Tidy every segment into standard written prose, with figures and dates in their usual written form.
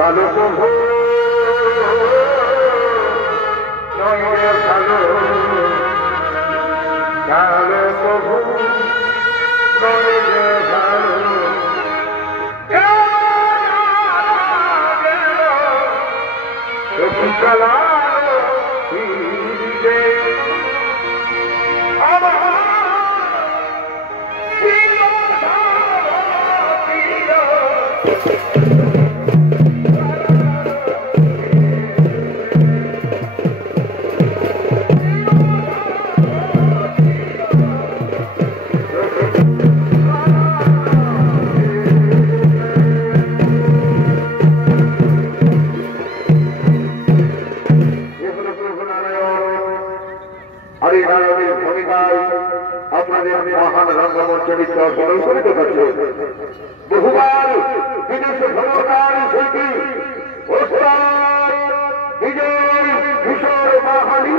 কালো প্রভু নয় ভালো কালো প্রভু নয় ভালো চালানো আমার মহান রঙ্গমঞ্চ নৃত্য প্রদর্শিত করছে বহুবার বিদেশে ভ্রমণকারী শিল্পী বিজয় কিশোর মাহানি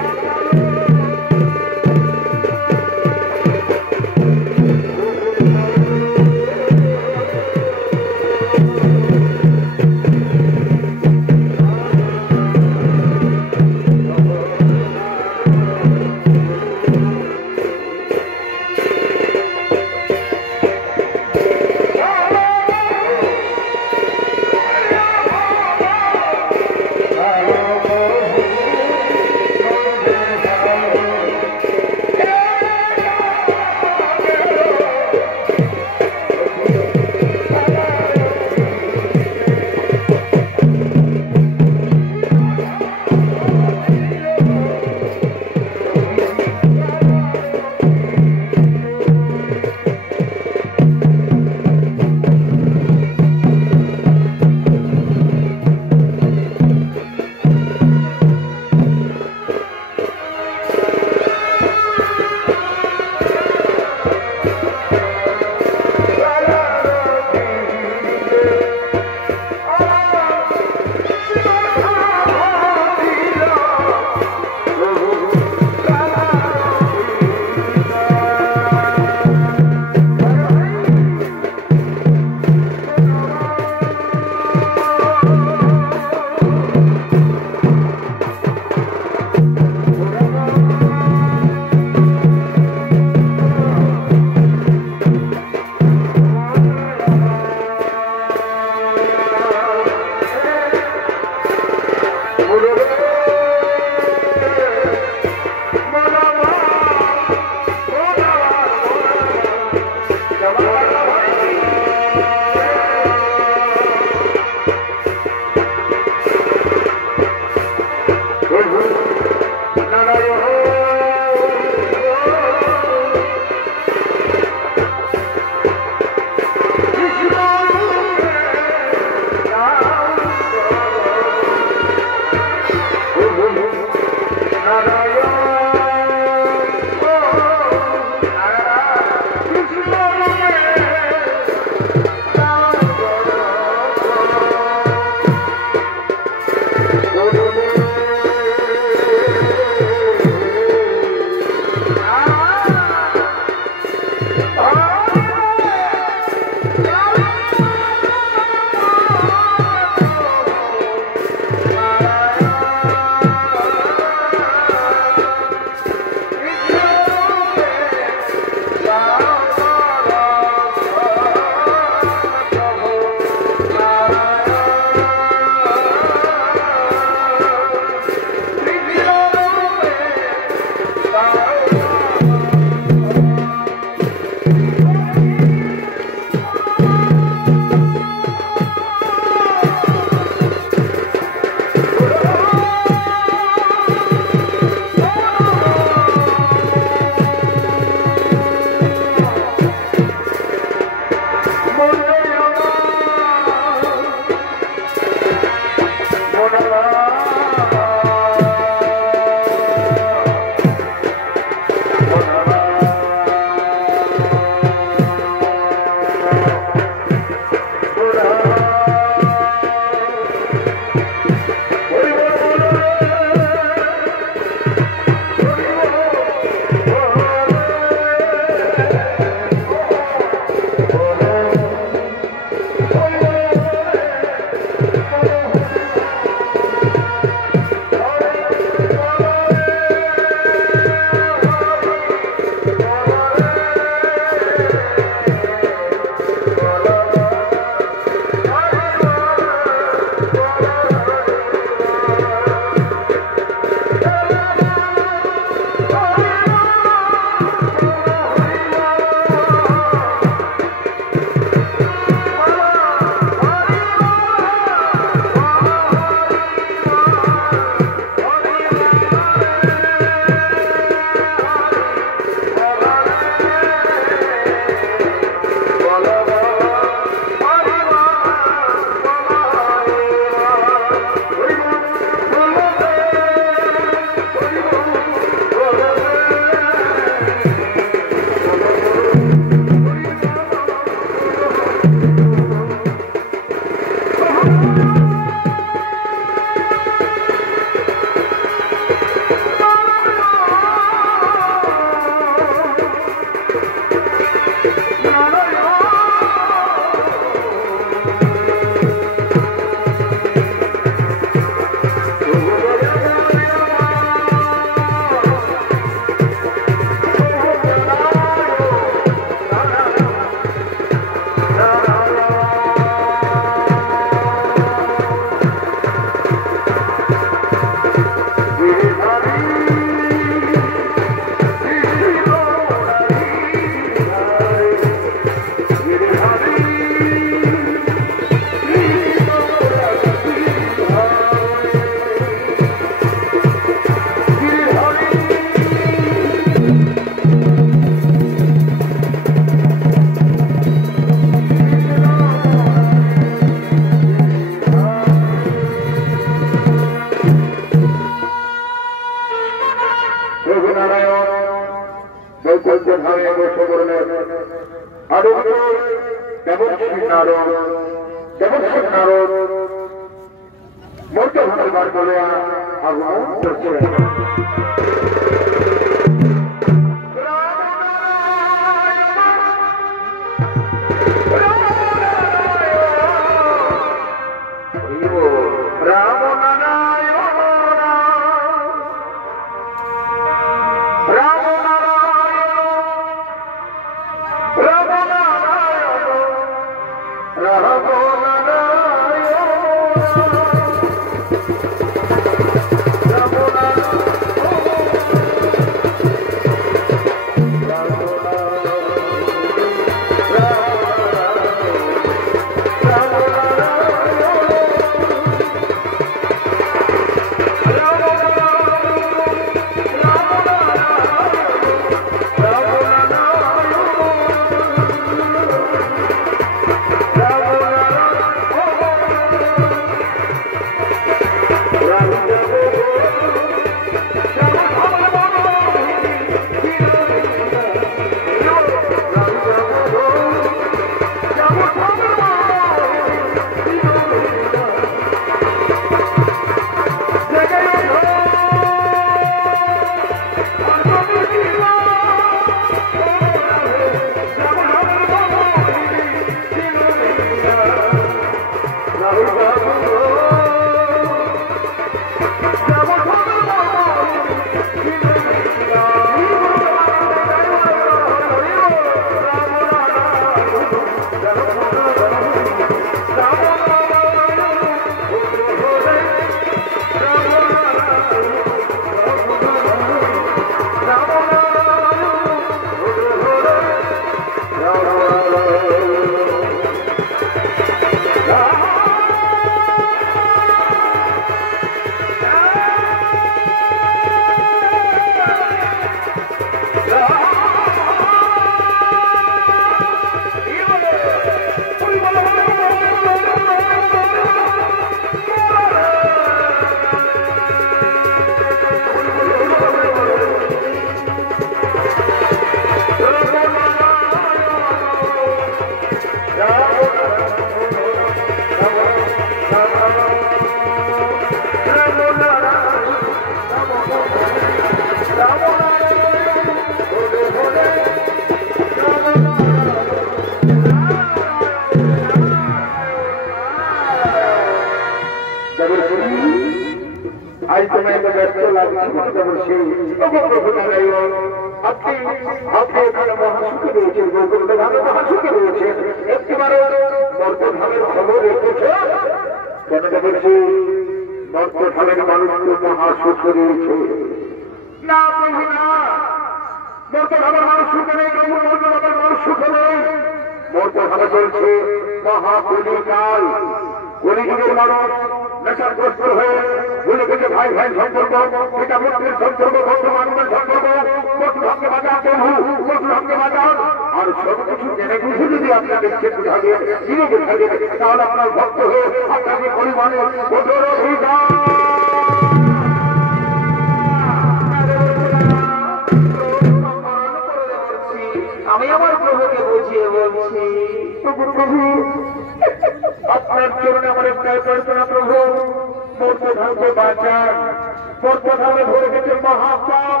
বর্তমানে ধরে গেছে মহাপাপ।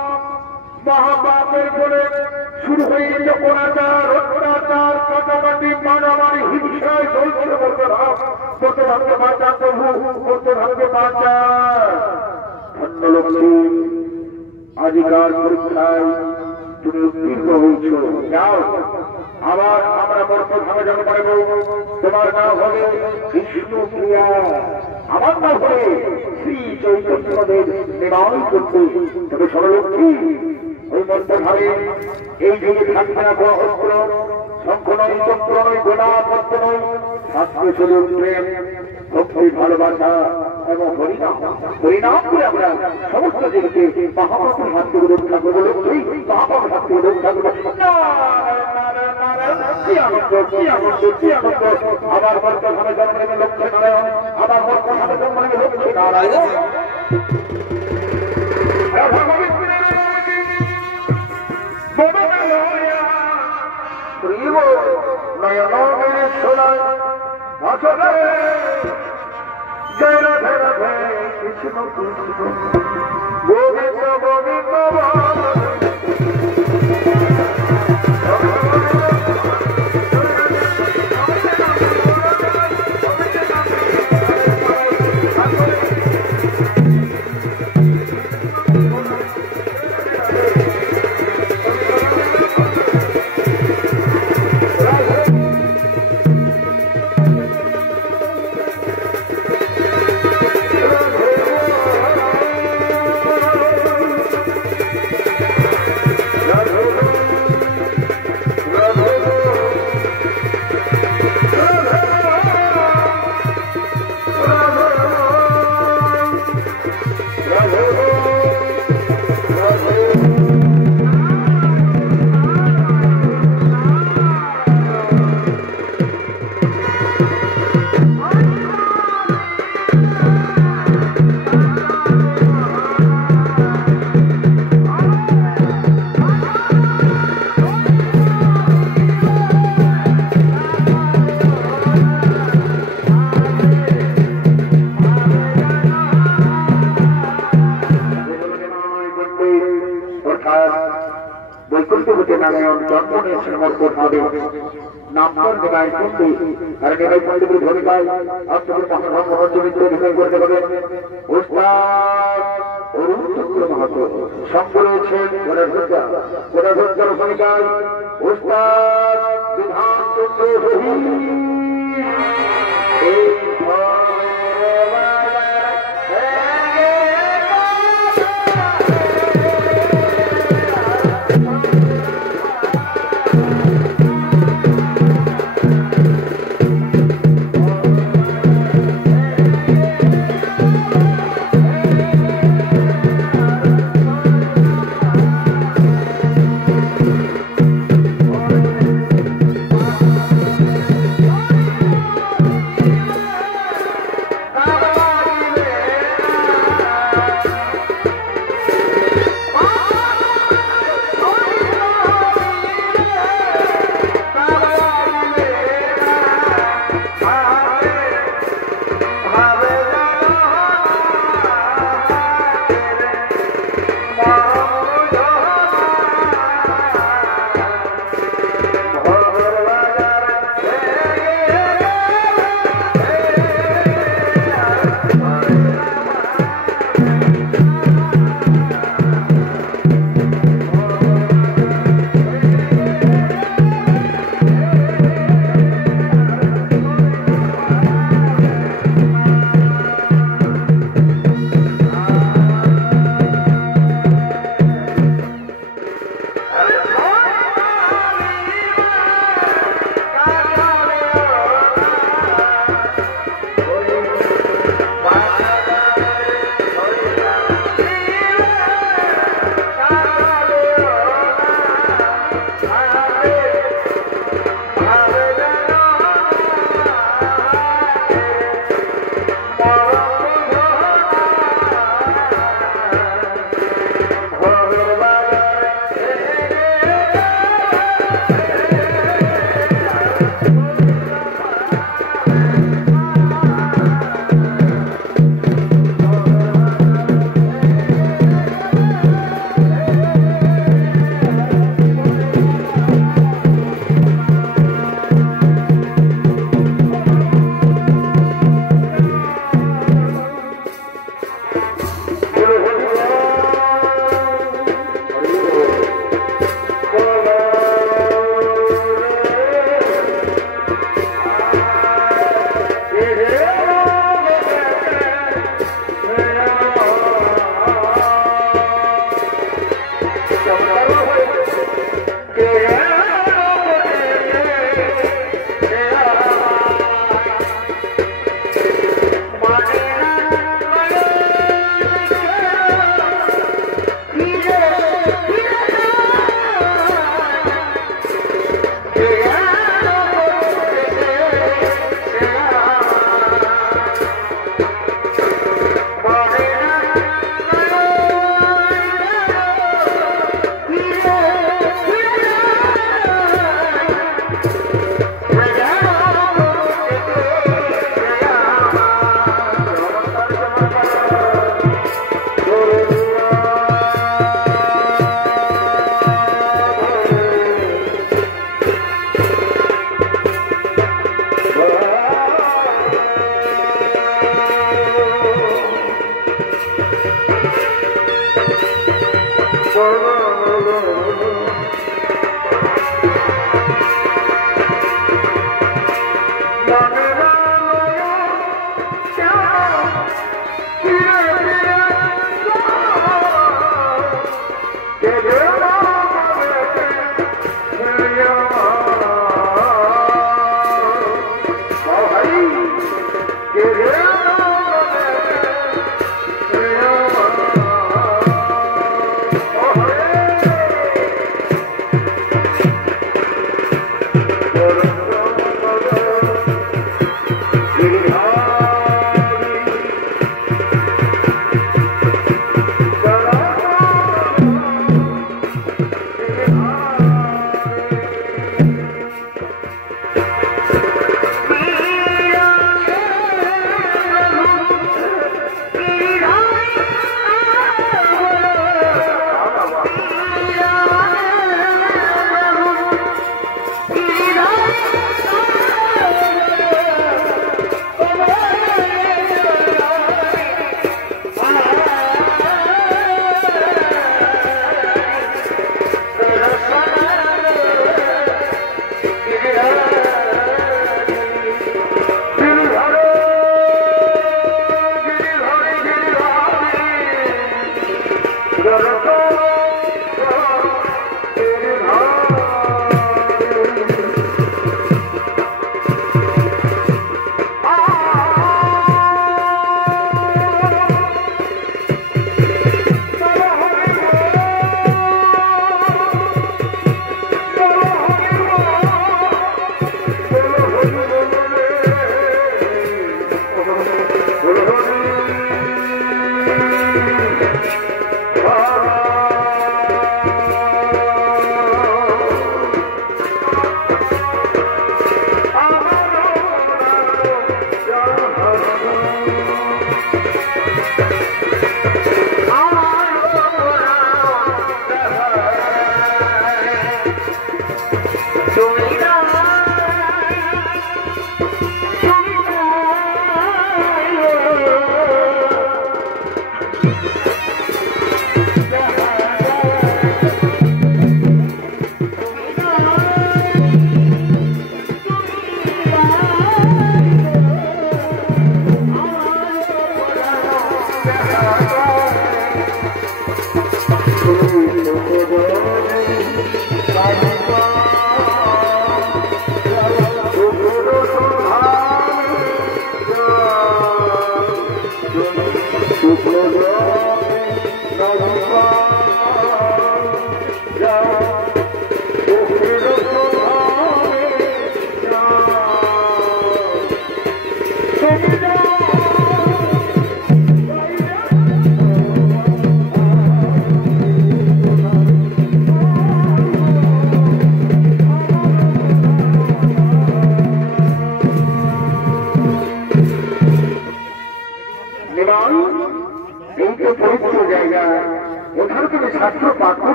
মহাপাপের ফলে শুরু হয়ে গেছে অনাচার, অত্যাচার, কাটাকাটি, মারামারি, হিংসায় চলছে বর্তমানকে বাঁচা প্রভু, বর্তমানকে বাঁচা। ধন্যলক্ষ্মী, আজিকার পরীক্ষায় তুমি উত্তীর্ণ হয়েছ। যাও, আবার আমরা বর্তমানে যেন পারব। তোমার নাম হবে বিষ্ণুপ্রিয়া, আমার নাম হবে শ্রী চৈতন্যদেব নিবারণ করতে। তবে সরলক্ষ্মী, ওই বর্তমানে এই যুগে থাকবে না কোনো অস্ত্র, শঙ্খ নয়, চক্র নয়, গোলাপ পত্র নয়, শাস্ত্র শুধু প্রেম, ভক্তি, ভালোবাসা এবং হরিনাম। হরিনাম করে আমরা সমস্ত জীবকে মহাপাপের হাত থেকে রক্ষা করবো। লক্ষ্মী, মহাপাপের হাত থেকে রক্ষা করবো। কি আনন্দ, কি আনন্দ, কি আনন্দ! আবার বর্তমানে জন্ম নেবে লক্ষ্মী নারায়ণ, আবার বর্তমানে জন্ম নেবে লক্ষ্মী নারায়ণ। জয় রাধে রাধে কৃষ্ণ কৃষ্ণ গোবিন্দ গোবিন্দ বৈকুণ্ঠপতি নারায়ণ জন্ম নিয়েছেন মর্তভাবে নামকর নিবাই পন্ডি আর নিবাই পন্ডিতের ভূমিকায় অষ্টমী মহারঞ্জনিত অভিনয় করতে পারেন ওস্তাদ অরুণ চক্র মাহাতো। সঙ্গে রয়েছেন গোদাধর ভূমিকায় ওস্তাদ বিধান চন্দ্র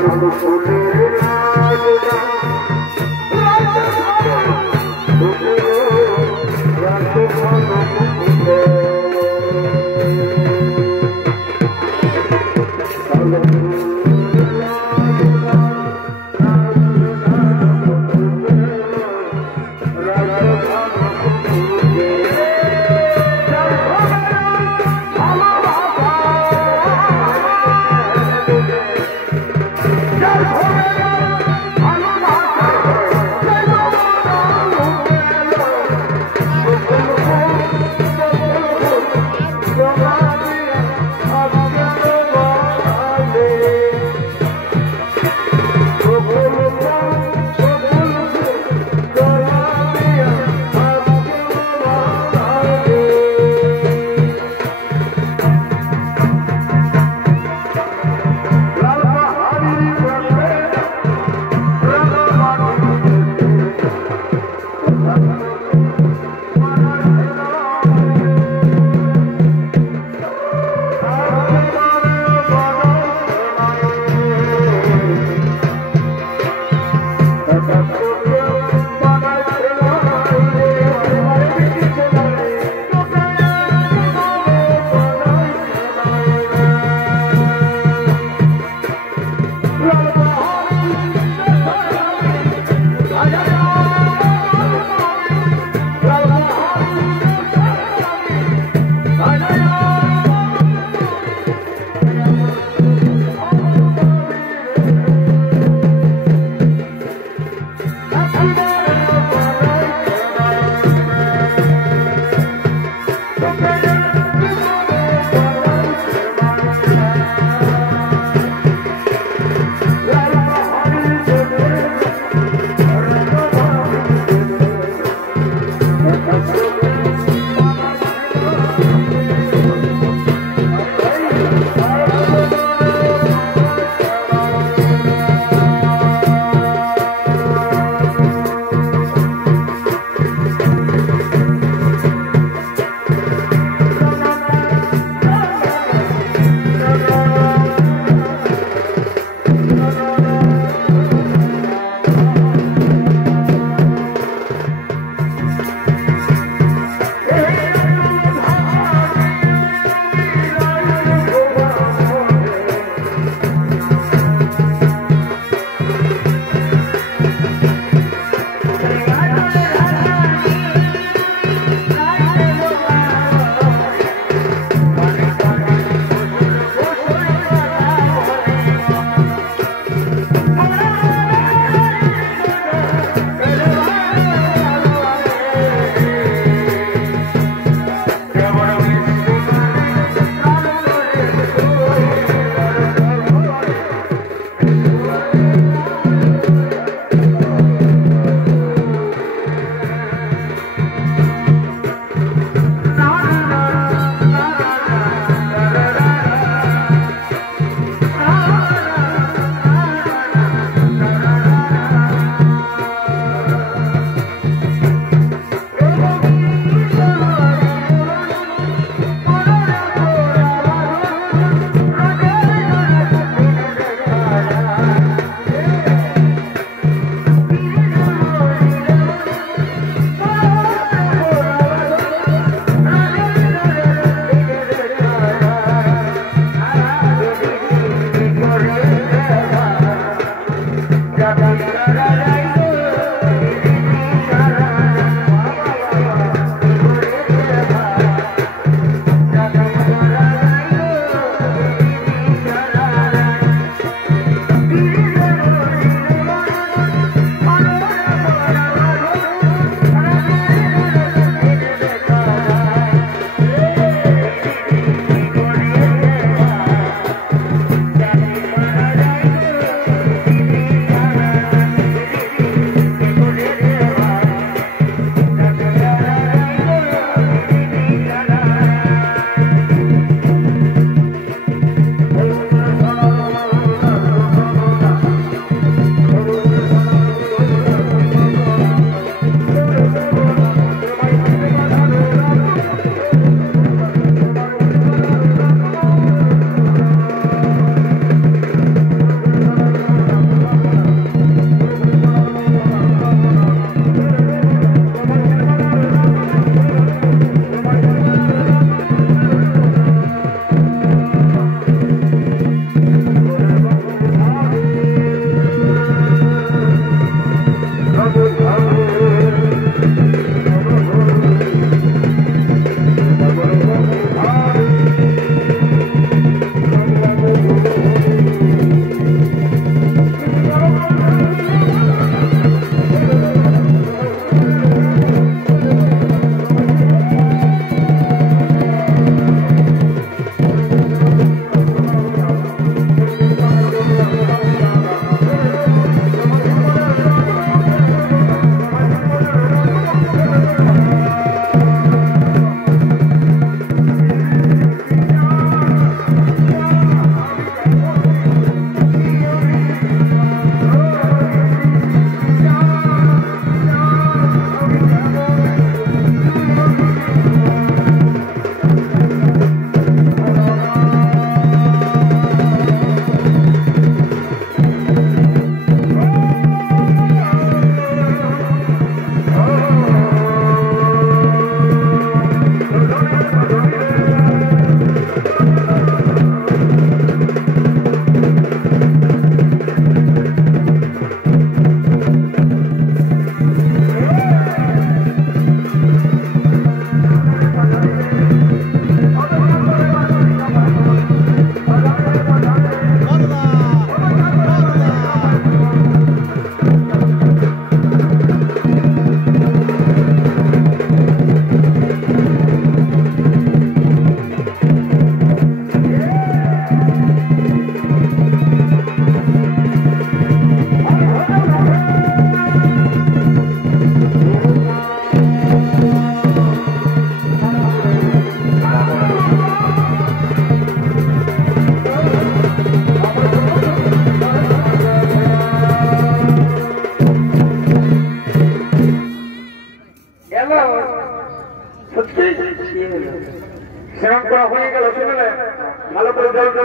Yeah.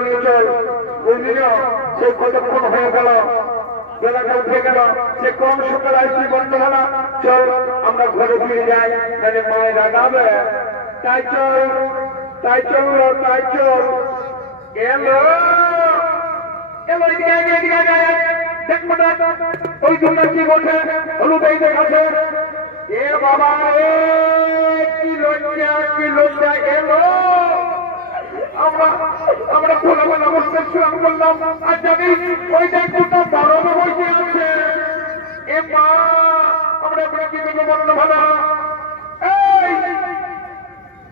নিয়ে চল বুঝলি না সে কতক্ষণ হয়ে গেল বেলাটা উঠে গেল সে কম সকাল আসবি বন্ধ হলো চল আমরা ঘরে ফিরে যাই তাহলে মায়ের রাগাবে তাই চল তাই চল এলো এলো দেখবো না ওই জন্য কি বলছে হলুদ এই দেখাচ্ছে এ বাবা রে কি লজ্জা এলো আমরা বলা বলতে শুরু করলাম আর জানি ওই দেখবোটা বড় বসে আছে এ মা আমরা কি দেখবো বললো ভালো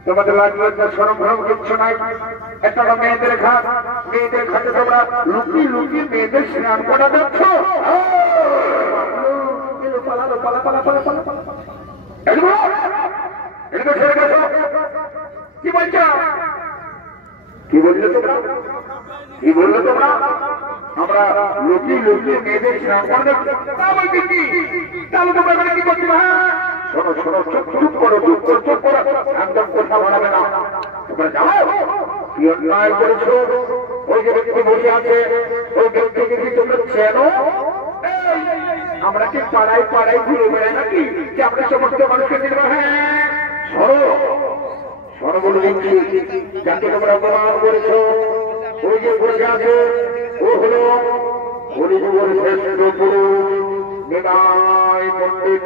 তোমাদের লাগলো সরম ভরম কিচ্ছু নাই একটা মেয়েদের ঘাটে তোমরা লুকি মেয়েদের স্নান করা যাচ্ছ কি বলছ কি বললে তোমরা আমরা লুকি মেয়েদের স্নান করা যাচ্ছ তাহলে তোমরা কি করছো শোনো চুপ করো একদম কথা বলাবে না তোমরা যাও কি অন্যায় করেছো ওই যে ব্যক্তি বসে আছে ওই ব্যক্তিকে কি তোমরা চেনো আমরা কি পাড়ায় ঘুরে বেড়াই নাকি যে আমরা সমস্ত মানুষকে দিল হ্যাঁ সরো বলে দিচ্ছি যাকে তোমরা অপমান করেছো ওই যে বসে আছে ও হলো হরিযুগের শ্রেষ্ঠ গুরু নিমাই পণ্ডিত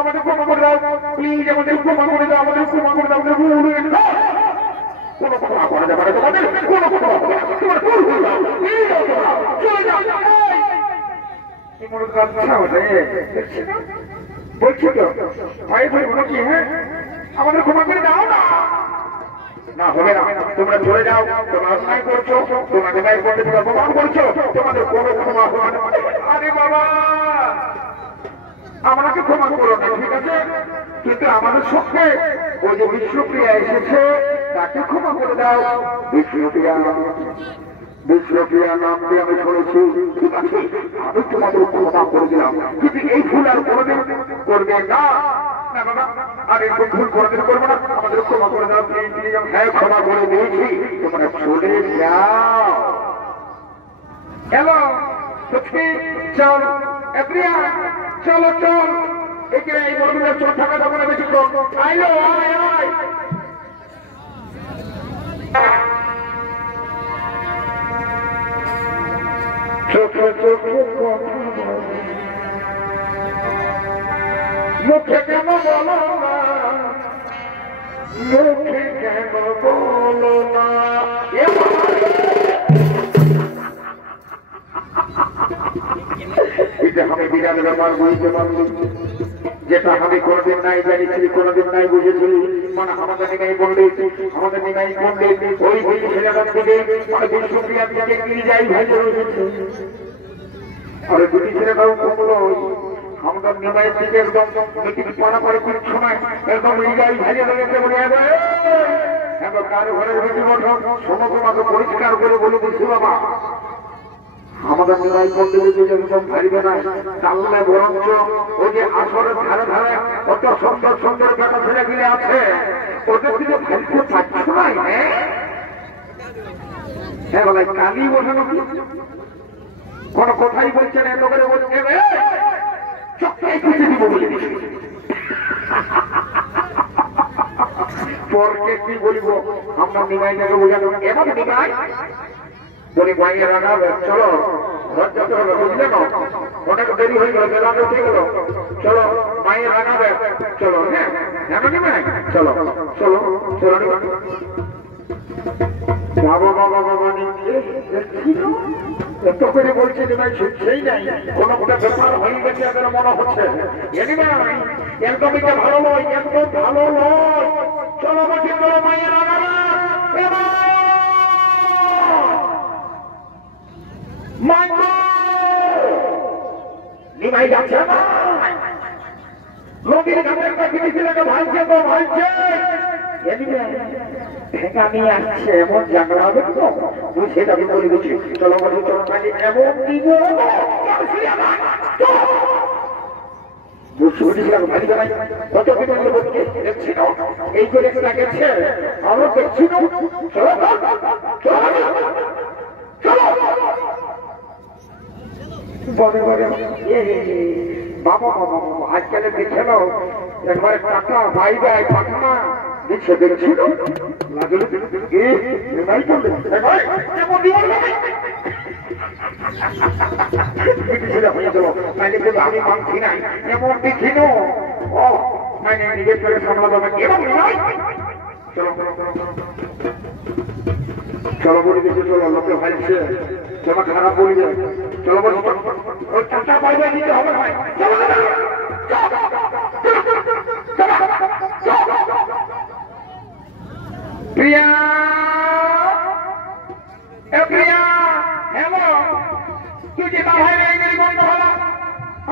আমাদের ক্ষমা করে দাও প্লিজ আমাদের ক্ষমা করে দাও কোনো ক্ষমা করা যাবে না তোমাদের কোনো ক্ষমা বলছি তো ভাই কি হ্যাঁ আমাদের ক্ষমা করে দাও না হবে না তোমরা চলে যাও তোমরা অন্যায় করছো তোমাদের গায়ে পড়ে তোমরা অপমান করছো তোমাদের কোনো ক্ষমা হবে না আরে বাবা আমাকে ক্ষমা করো না ঠিক আছে কিন্তু আমাদের সঙ্গে ওই যে বিষ্ণুপ্রিয়া এসেছে তাকে ক্ষমা করে দাও বিষ্ণুপ্রিয়া নাম দিয়ে আমি শুনেছি ঠিক আছে আমি তোমাদের ক্ষমা করে দিলাম কিন্তু এই ভুল আর কোনোদিন করবে না বাবা আর এই ভুল কোনোদিন করবো না আমাদের ক্ষমা করে দাও হ্যাঁ ক্ষমা করে দিয়েছি তোমরা চলে যাও হ্যালো চল চলো এখানে এই বড়দের চোখ থাকা যাবো না বেশি আইলো চোখে মুখে কেন বলো না এটা আমি বিরাট ব্যাপার বুঝতে পারবো যেটা আমি কোনোদিন নাই জানিয়েছি কোনোদিন নাই বুঝেছি মানে আমাদের নিমাই পণ্ডিত ওই ছেলেটার থেকে মানে বিষ্ণুপ্রিয়ার দিকে নিয়ে যাই ভাই আরে দুটি ছেলেটাও কমলো আমাদের নিমাইয়ের দিকে একদম পাড়াপাড়ি কোন সময় একদম লিগাই ভাইয়ে লেগেছে বলে এখন কারো ঘরের ভিতরে বসো শোনো তোমাকে পরিষ্কার করে বলে দিচ্ছি বাবা আমাদের নিমাই পণ্ডিত একদম ভারিবে না তাহলে বরঞ্চ ওই যে আসরের ধারে কত সুন্দর বেটা ছেলেগুলি আছে ওদের দিকে ভাবতে পারছ না হ্যাঁ বলে কালি বসানো কোন কথাই বলছেন এত করে বলছে চক্রাই খুঁজে দিব বলে পরকে কি বলিব আমরা নিমাইটাকে বোঝানো এবার নিমাই বলি বাইরে রাখা চলো ঘর যেতে হবে বুঝলে না অনেক দেরি হয়ে গেল বেলা উঠে গেল চলো মায়ের রাখাবে চলো হ্যাঁ চলো বাবা এত করে বলছে নিমাই সেই নাই কোনো একটা ব্যাপার হয়ে গেছে এদের মনে হচ্ছে একদম এটা ভালো নয় চলো বলছি চলো মায়ের রাখাবে নিমাই যাচ্ছে নদীর ঘাটের কাছে ছেলেকে ভাইছে ভেঙা নিয়ে আসছে এমন জানলা হবে তো তুই সেটা আমি বলে দিচ্ছি চলো বলি চলো এমন দিব কত দেখছি এই করে গেছে আমরা দেখছি বাবা বাবা আজকাল দেখে নাও একবারে টাকা ভাই ভাই পাঠানা দিচ্ছে দেখছি আমি মানছি না এমন দেখি নো ও মানে নিজের করে সামলাবো চলো চলো বলে দিচ্ছে চলো লোকে ভাইছে তোমার খারাপ বলি যায় চলো বলো টাকা পাইবে নিতে হবে ভাই প্রিয়া প্রিয়া হ্যালো তুই যে বাহাই রেঙ্গের বন্ধ হলো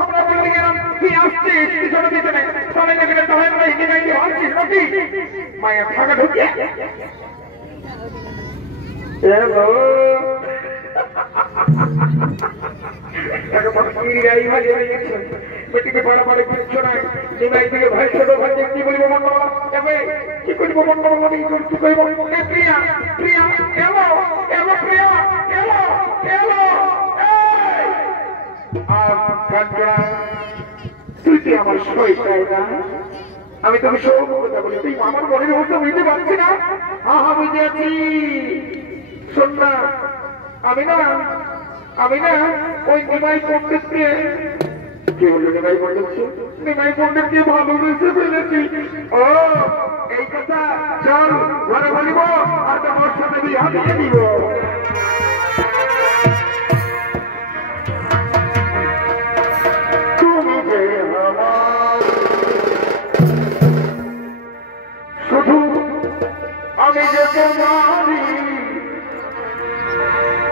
আমরা বলে গেলাম তুই আসছিস পিছনে পিছনে সবাই দেখে তাহলে আমরা হিন্দি গাইতে আসছিস নাকি মায়ের ফাঁকা ঢুকে বেটিকে বড় বড় কিছু নাই নিমাই থেকে ভাই ছোট ভাই কি বলবো মন কি করবো মন কি করবো প্রিয়া প্রিয়া এলো এলো প্রিয়া এলো এলো তুই কি আমার সই চাই না আমি তোকে সব কথা বলি তুই আমার মনের মতো বুঝতে পারছি না হ্যাঁ বুঝেছি শোন না আমি না ওই নিমাই পণ্ডিতকে কে বললো নিমাই পণ্ডিতকে ভালোবেসে ফেলেছি ও এই কথা চল ঘরে বলিব আর তোমার সাথে বিয়ে দিয়ে দিব তুমি যে আমার শুধু আমি যে তোমারি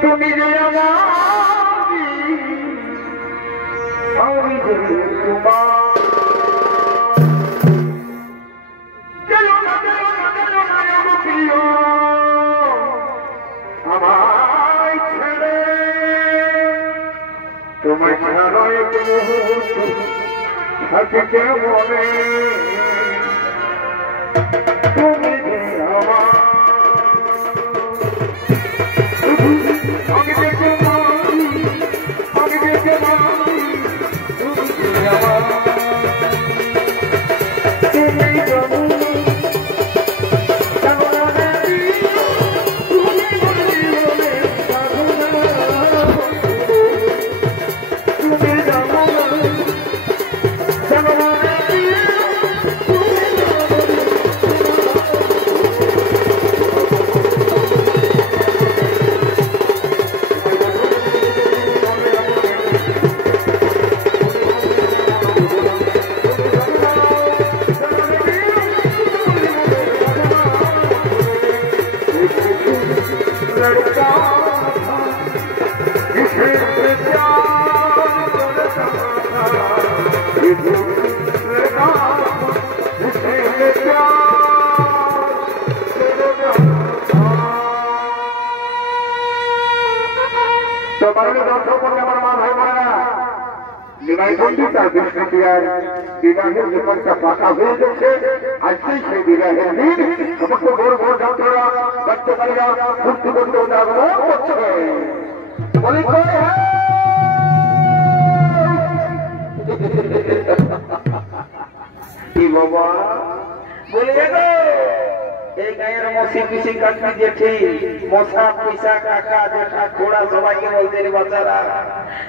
তুমি যে আমারি আমি যে তোমার আমায় ছেড়ে তোমায় ছাড়া এক মুহূর্ত থাকিতে মনে তুমি যে আমার আমি দেখে মারি তুমি যে আমার তুমি জানো বিবাহের জীবনটা পাকা হয়ে গেছে আজকেই সেই বিবাহের দিন সমস্ত ভোর ভোর যাত্রারা বাচ্চারা ফুর্তি করতে আগমন করছে কি বাবা বলে এই গায়ের মশি পিসি কাটবি জেঠি মশা পয়সা কাকা জেঠা ঘোড়া সবাইকে বলতে বাচ্চারা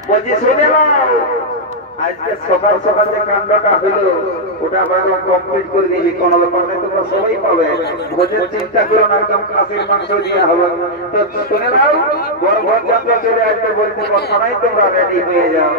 বলছি শুনে নাও আজকে সকাল সকাল যে কাণ্ডটা হলো ওটা আবার কমপ্লিট করে দিবি কোন লোকে তোমরা সবাই পাবে বোঝের চিন্তা করো না একদম খাসির মাংস দিয়ে হবে তো শুনে নাও বড় ভোর যাত্রা চলে আসবে বলতে কথা নাই তোমরা রেডি হয়ে যাও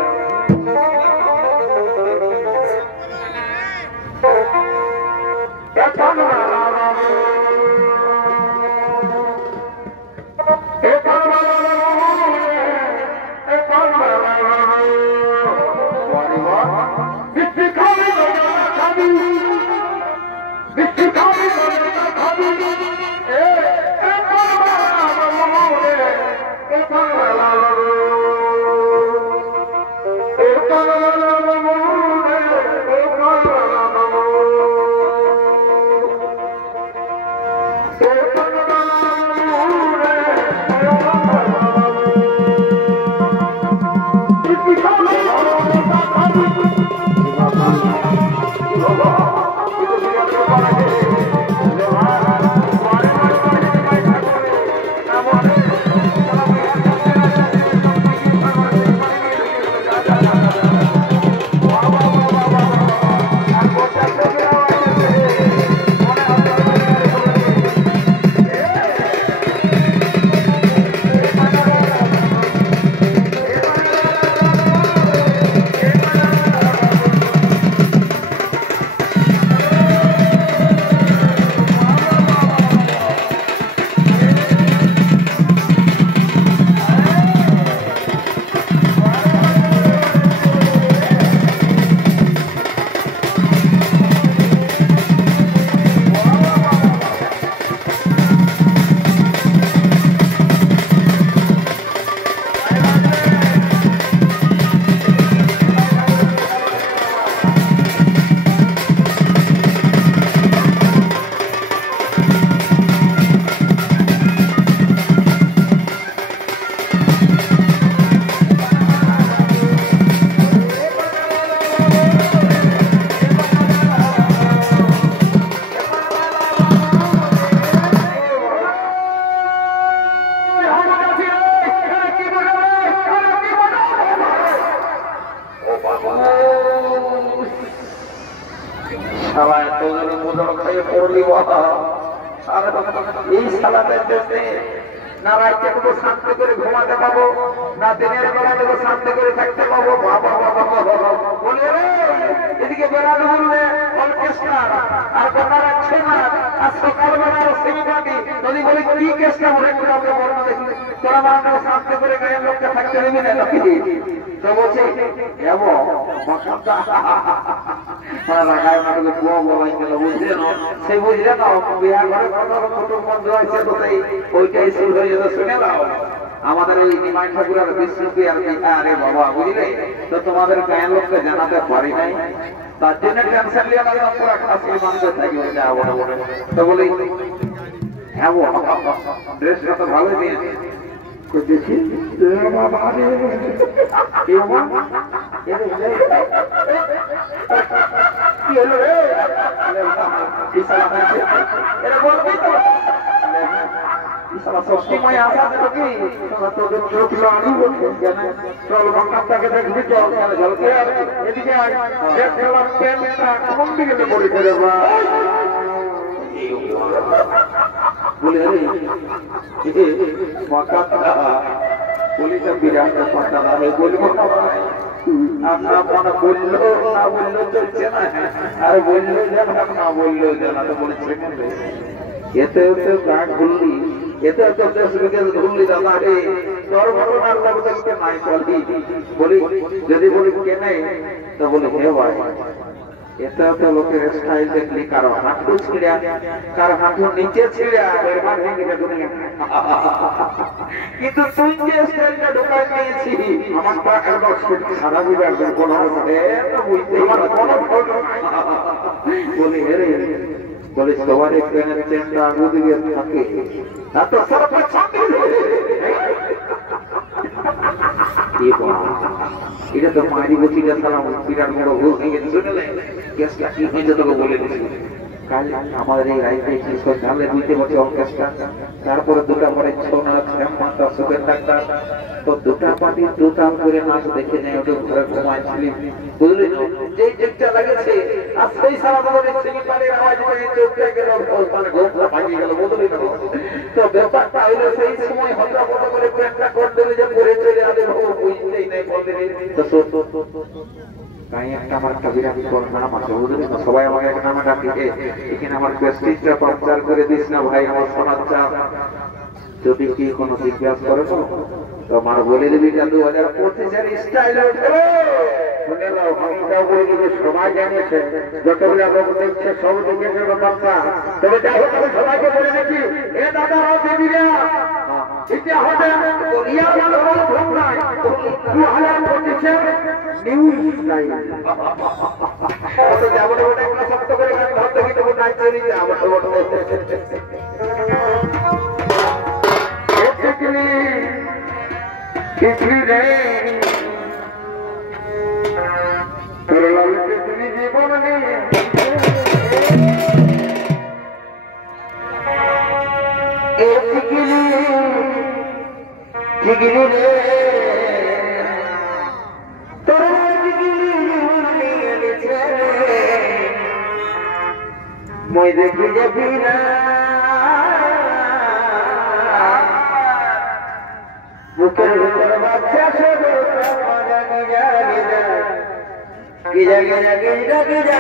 করলি বাবা এই সালাতের দেশে না রাইতে কোনো শান্তি করে ঘুমাতে পাবো না দিনের বেলা দেবো শান্তি করে থাকতে পাবো বাবা বাবা বাবা বলে রে এদিকে বেড়ানো বললে অর্কেস্ট্রা আর কথা রাখছে না আর সকালবেলা সিনেমাটি যদি বলি কি কেসটা মনে করে আমরা বলবো দেখি তোরা মানুষ শান্তি করে গায়ের লোককে থাকতে দেবি না নাকি তো বলছে এমন রাখায় নাটকে কুয়া বলাই গেল বুঝলে না সেই বুঝলে না বিহার ঘরে কুটুম বন্ধু আছে তো ওইটাই শুরু হয়ে যেত শুনে নাও আমাদের এই নিমাই ঠাকুরের বিষ্ণুকে আর আরে বাবা বুঝলে তো তোমাদের গায়ের লোককে জানাতে পারি নাই তার জন্য টেনশন নিয়ে আমাদের পুরো খাসি মানুষের থাকি যাবো তো বলি হ্যাঁ ড্রেসটা তো ভালোই দিয়েছে দেখি কি হলো রে এদিকে বলে পুলিশের বিরাট কথা বলবো আপনার মনে বললো না বললেও চলছে না আর বললেও যেন না বললেও যেন তো বলেছে এতে এতে গা ঘুরলি এতে এত দেশ বিদেশ ঘুরলি দাদা রে তোর ঘটনার লোকদেরকে নাই বলি বলি যদি বলি কে নেই তো বলি হে ভাই এতে এত লোকের স্টাইল দেখলি কারো হাঁটু ছিঁড়া কারো হাঁটু নিচে ছিঁড়া কিন্তু তুই যে স্টাইলটা ঢোকাই নিয়েছি আমার পা একবার সারা দিবে একবার কোনো বুঝতেই বলি হে রে বলে সবার ট্রেনের চেনটা আগুন দিকে থাকে এত এটা তো মারি বসিটা সালাম বিরাট বড় ভুল হয়ে গেছে শুনলে কেসটা কি হয়েছে তোকে বলে দিচ্ছি কাল আমাদের এই রাইতে জানলে বুঝতে পারছি অর্কেস্ট্রা তারপরে দুটা পরে ছোনা শ্যামমাতা সুখের ডাক্তার তো দুটা পার্টি দুটা করে নাচ দেখে নেয় ওদের ঘরে ঘুমাইছিলি বুঝলি না যেই চেকটা লাগেছে আর সেই সারা বলে সিনেমার আওয়াজ পেয়ে চোখটা গেল মানে ঘুমটা ভাঙিয়ে গেল বুঝলি না তো ব্যাপারটা হইলো সেই সময় হঠাৎ করে প্যান্টটা করে দেবে যে পরে চলে আসবে বুঝতেই নেই বলতে তাই একটা আমার একটা বিরাট নাম আছে বুঝলি না সবাই আমাকে এক নামে ডাকে এখানে আমার প্রেস্টিজটা প্রচার করে দিস না ভাই আমার শোনার চাপ যদি কি কোনো জিজ্ঞাসা করে তো তোমার বলে দিবি 2025-এর স্টাইল শুনে নাও হামিটাও বলে দিবে সবাই জানিয়েছে যতগুলো লোক দেখছে সব দেখেছে ব্যাপারটা তবে যাই হোক আমি সবাইকে বলে দেখি এ দাদা দেবীরা এটা হবে ইয়ার কোনো ভুল নাই 2025-এর নিউজ নাই তো যাবো ওটা একটা শক্ত করে গান ধরতে কি তবু নাচতে দিতে আমার তো রে তোর লালকে তুমি জীবন নিয়ে ঠিকলি রে তোর মই দেখি যাবি না বুকের ভিতরে বাচ্চা সব গিজা গিজা গিজা গিজা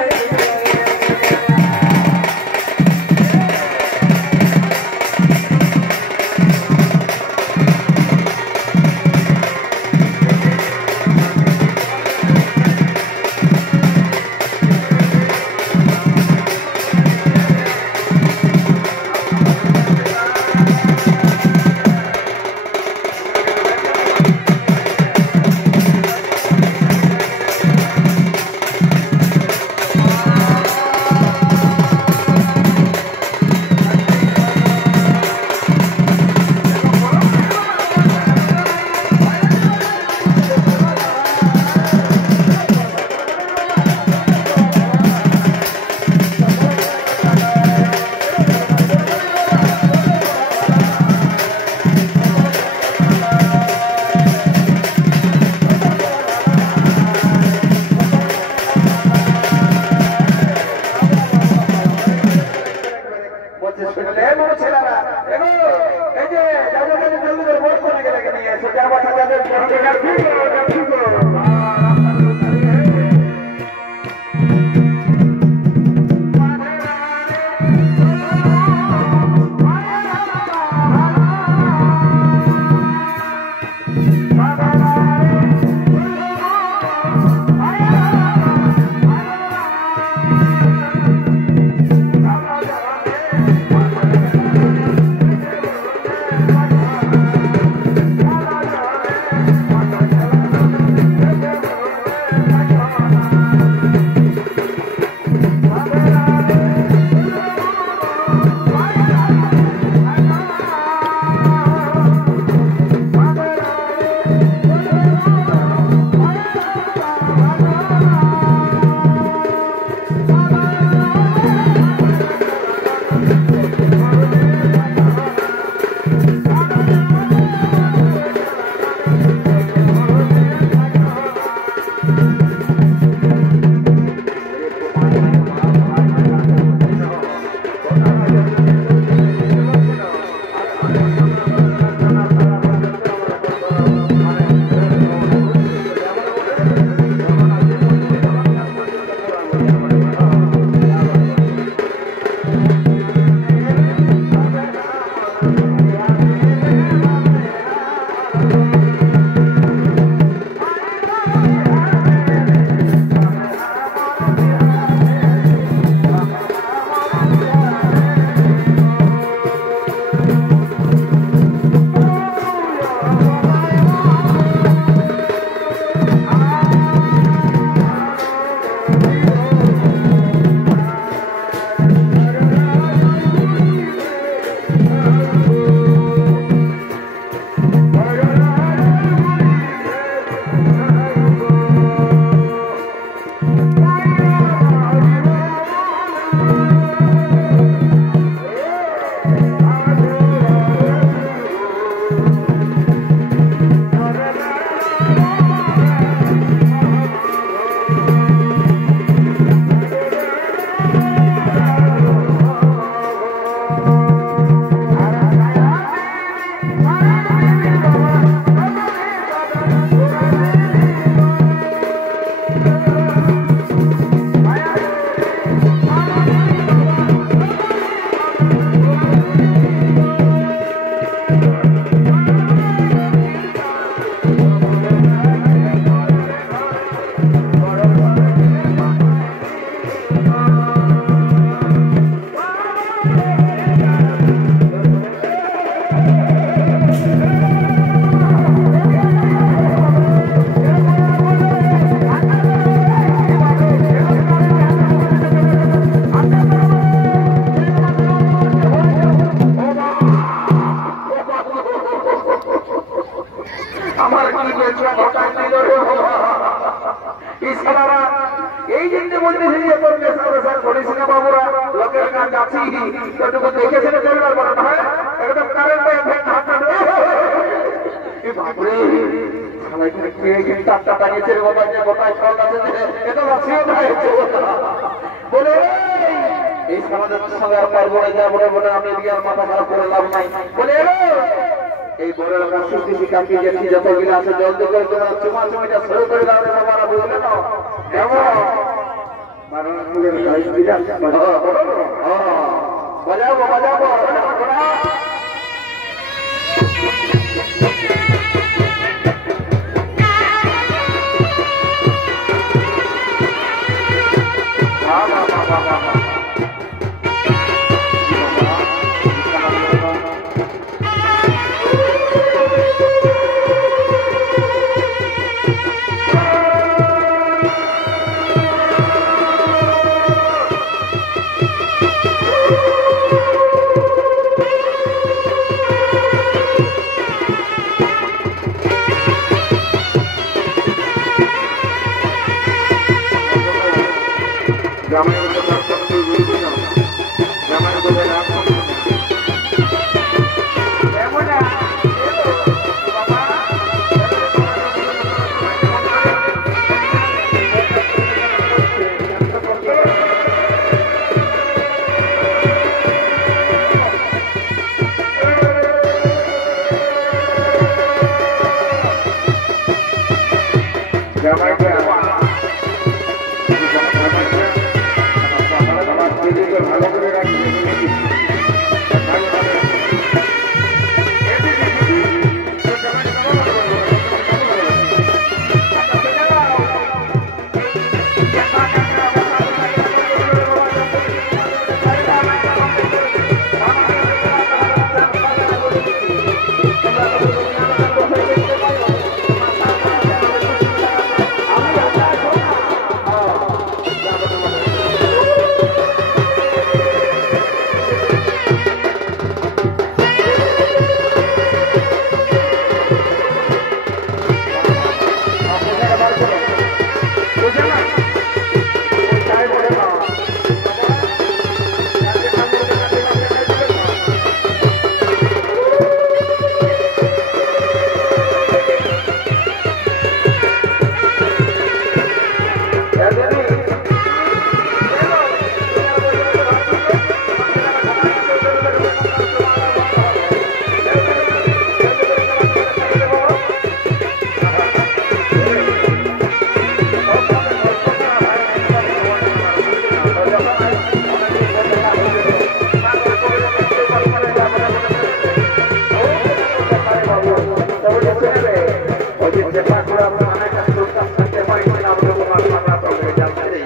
চেপাগুলো অনেকটা সুরটা শুনতে পাইছি না বলে তোমার মাথা তো হয়ে যাচ্ছে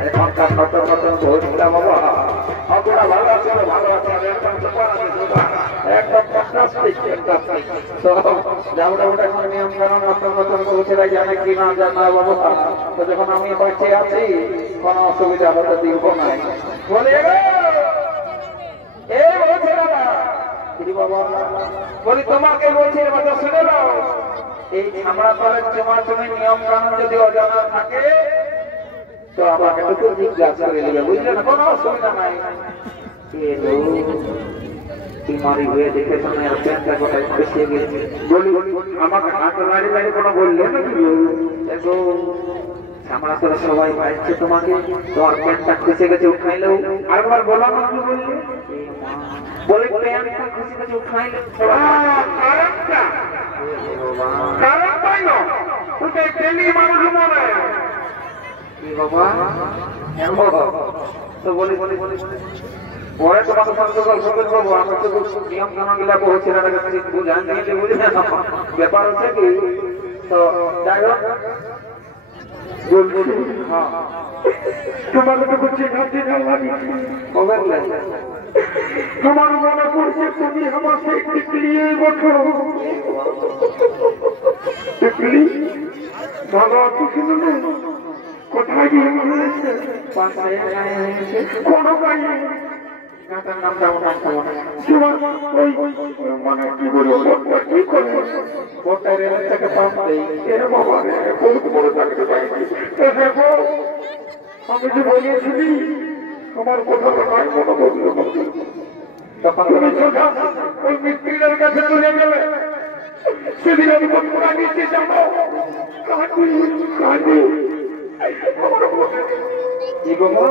এখনকার নতুন নতুন বইটা বাবা আপনারা ভালো আছেন একদম সুপার আছে একদম ফ্যান্টাস্টিক তো যাওটা ওটা কোনো নিয়ম কানুন নতুন নতুন বলছিলাম জানে কি না জানা বাবা তো যখন আমি বাঁচে আছি কোনো অসুবিধা হতে দিব না বলে এই বলছে বলি তোমাকে বলছি এবার শুনে নাও এই ছামড়া তলের চুমাচুমি নিয়ম কানুন যদি অজানা থাকে তো আমাকে একটু জিজ্ঞাসা করে নেবে বুঝলেন কোনো অসুবিধা নাই বিমারি হয়ে দেখে শোনে প্যান্টটা কোথায় ফেসে গেছে বলি আমাকে হাতে দাঁড়িয়ে দাঁড়িয়ে কোনো বললে নাকি দেখো ছামড়া তলে সবাই ভাইছে তোমাকে তোমার প্যান্টটা ফেসে গেছে উঠাইলেও আরেকবার বলো না কি বললে বলে প্যান্টটা ফেসে গেছে উঠাইলে কারণটা কারণটাই না ওটাই তেলি মানুষ মনে বাবা তো বলি পরে তোমাকে সঙ্গে করবো আমি তো নিয়ম কানুন গুলা বলছি না বুঝান দিলে বুঝে না ব্যাপার হচ্ছে কি তো যাই হোক বলছি তোমাকে তো করছি তোমার মনে পড়ছে তুমি আমার সেই টিকলি বছর টিকলি ভালো আছো শুনুন কোথায় গিয়ে কোনো গায়ে মানে কি বলবো কি করে রেলের থেকে বাবা বহুত বড় চাকরি পাইছি আমি যে বলিয়েছিলি তোমার কথা তো নাই মনে বললো তখন তুমি সোজা ওই মিস্ত্রিদের কাছে চলে গেলে সেদিন আমি বন্ধুরা নিচে যাবো কাঁদি কাঁদি কি বলবো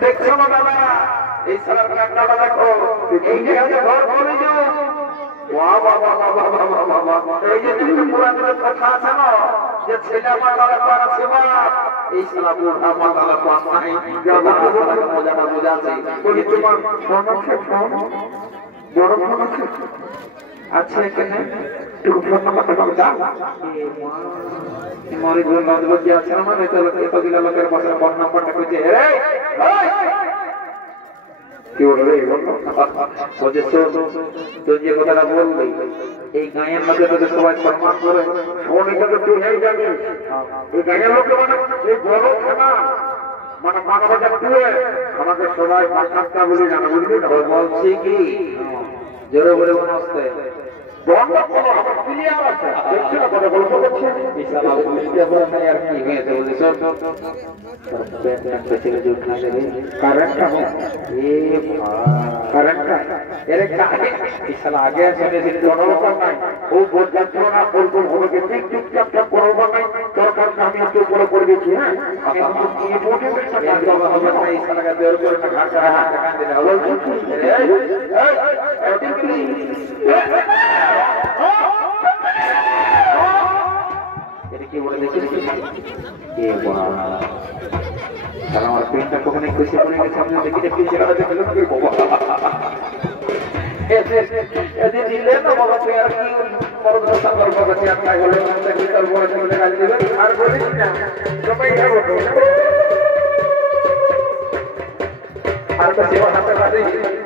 দেখছো না দাদা এই সালার কাকড়া দেখো এই যে ঘর করে যাও এই যে পুরাতনের কথা আছে না যে ছেলে মাতালে পারা সেবা এই সালা বুড়া মাতালে পান নাই মজাটা বোঝাচ্ছে বলি তোমার ফোন আছে ফোন বড় ফোন আছে আচ্ছা এখানে একটু ফোন নাম্বারটা দাও মরে গুলো নজর দিয়ে আছে না এত দিলা লোকের পাশে ফোন নাম্বারটা কইছে কি বলবে তুই যে কথাটা বললি এই গায়ের মধ্যে তোদের সবাই সম্মান করে শোনিটা তো তুই হয়ে যাবি এই গায়ের লোকে মানে এই বড় থানা মানে মানবতা তুই আমাকে সবাই মাথা বলে জানা বুঝলি না বলছি কি জোরে বলে মনে হচ্ছে বন্ধ করো আমার ক্লিয়ার আছে দেখছো না কথা গল্প করছে বিশাল আলোচনা করে নাই আর কি হয়েছে বুঝলি সব পেছনে যে উঠা দেবে কারেন্টটা কারেন্টটা এরে বিশাল আগে শুনেছি জনতা নাই ও বোঝাচ্ছ না বলবো ভোরকে ঠিক চুপচাপ সব করবো নাই দরকার আমি একটু উপরে করে দিচ্ছি হ্যাঁ আমি হবে না এই সালাকে দেওয়ার করে না ঘাট হাত কান দিলে বলছি কি বলে দেখেছি আমার পেনটা কখনো খুশি করে গেছে আমি দেখি দেখি সেটা দেখে এদিন দিলে না বাবা তুই আর কি বড় সংকল্প করছি আর তাই বলে দেখি তোর বড় ছেলে কাজ দিবে আর বলিস না সবাই যাবো আর তো সেবা হাতে কাজে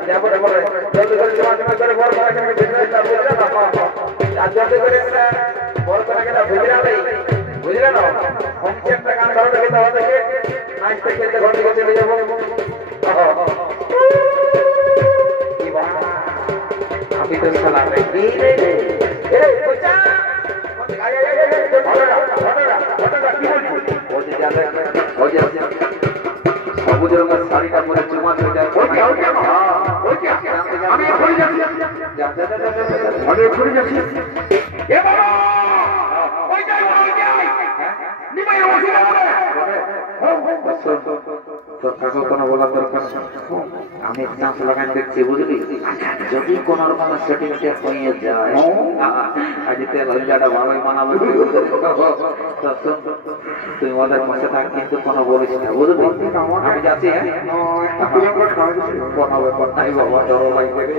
যাবো বলে জলদি করে জমা করে বড় বড় করে বিজনেসটা বুঝলে না আর জলদি করে বড় করে গেলে বুঝলে না হোমসে একটা গান ধরো দেখে তাহলে দেখে নাচতে খেলতে ঘর থেকে চলে যাবো আমি তো সালা কি সবুজ রঙের শাড়িটা পরে চুমা ছড়ে আমি যাচ্ছি তোর কাকু কোনো বলার দরকার আমি চান্স লাগাই দেখছি বুঝলি যদি কোন রকম সেটিংটা হয়ে যায় আজ তেল হইলাটা ভালোই মানাবে তুই ওদের পাশে থাক কিন্তু কোনো বলিস না বুঝলি আমি যাচ্ছি কোনো ব্যাপার নাই বাবা ধরো ভাই দেবে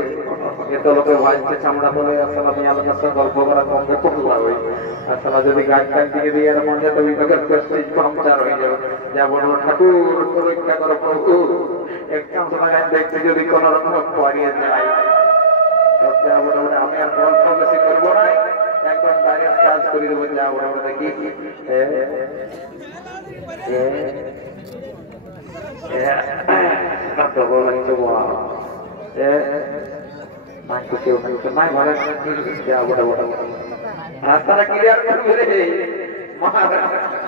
এত লোকে ভাইছে চামড়া বলে আসলে আমি আলোচনার সঙ্গে গল্প করা কম দেখো ওই আসলে যদি গাছ টান দিকে দিয়ে এর মধ্যে তো বিভাগের প্রেস্টিজ পাংচার হয়ে যাবে যা বলবো ঠাকুর পরীক্ষা করো প্রভু এক চান্স লাগাই দেখছি যদি কোন রকম পারিয়ে যায় যা বলবো আমি আর গল্প বেশি করবো না একদম ডাইরেক্ট কাজ করে দেবো যা বলবো দেখি রাস্তাটা ক্লিয়ার করবে রে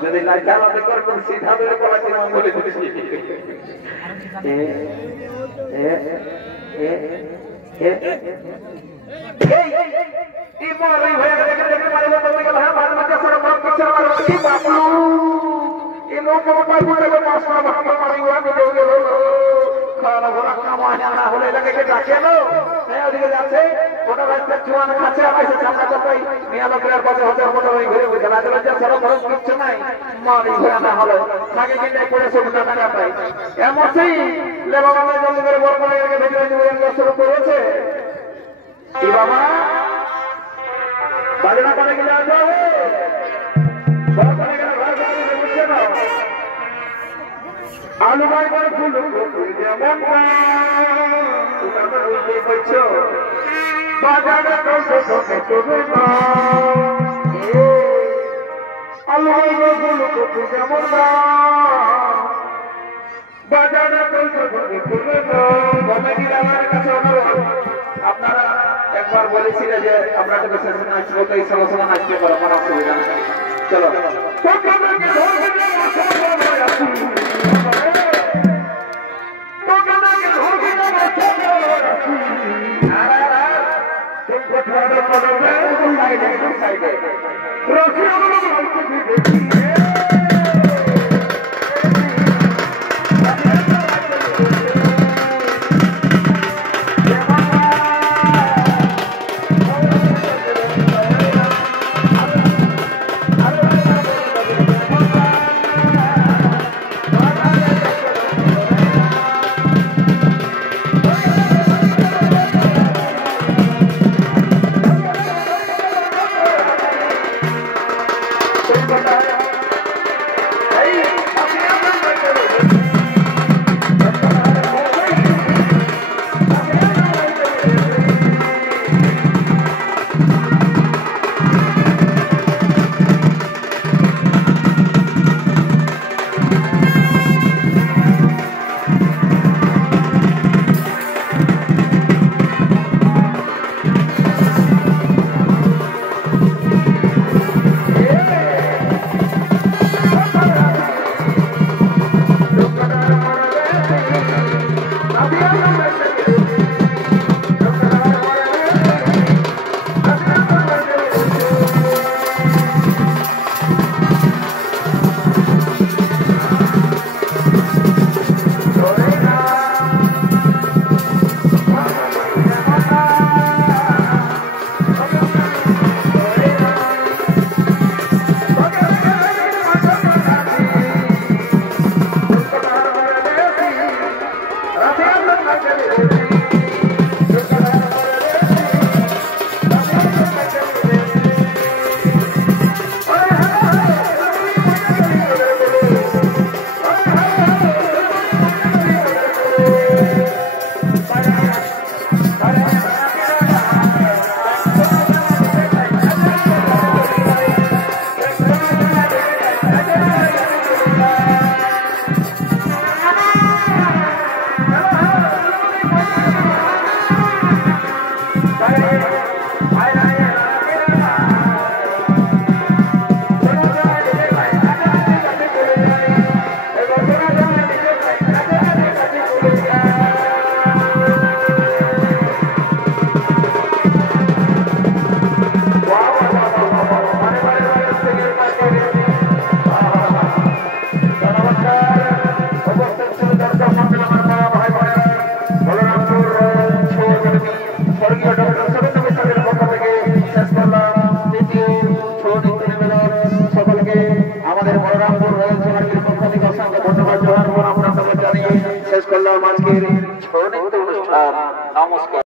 যদি লাইট জ্বালাতে করবেন সিধা ধরে পড়াচ্ছি বলে দিচ্ছি আলু ভাইবার ফুল যেমন বাজারে আলু ভাইবার ফুল যেমন বাজারে আপনারা একবার বলেছিলেন যে আমরা তো নাচবো তো এই সময় নাচতে পারো কোনো অসুবিধা নেই চলো করলাম আজকের ছৌ নৃত্য অনুষ্ঠান। নমস্কার।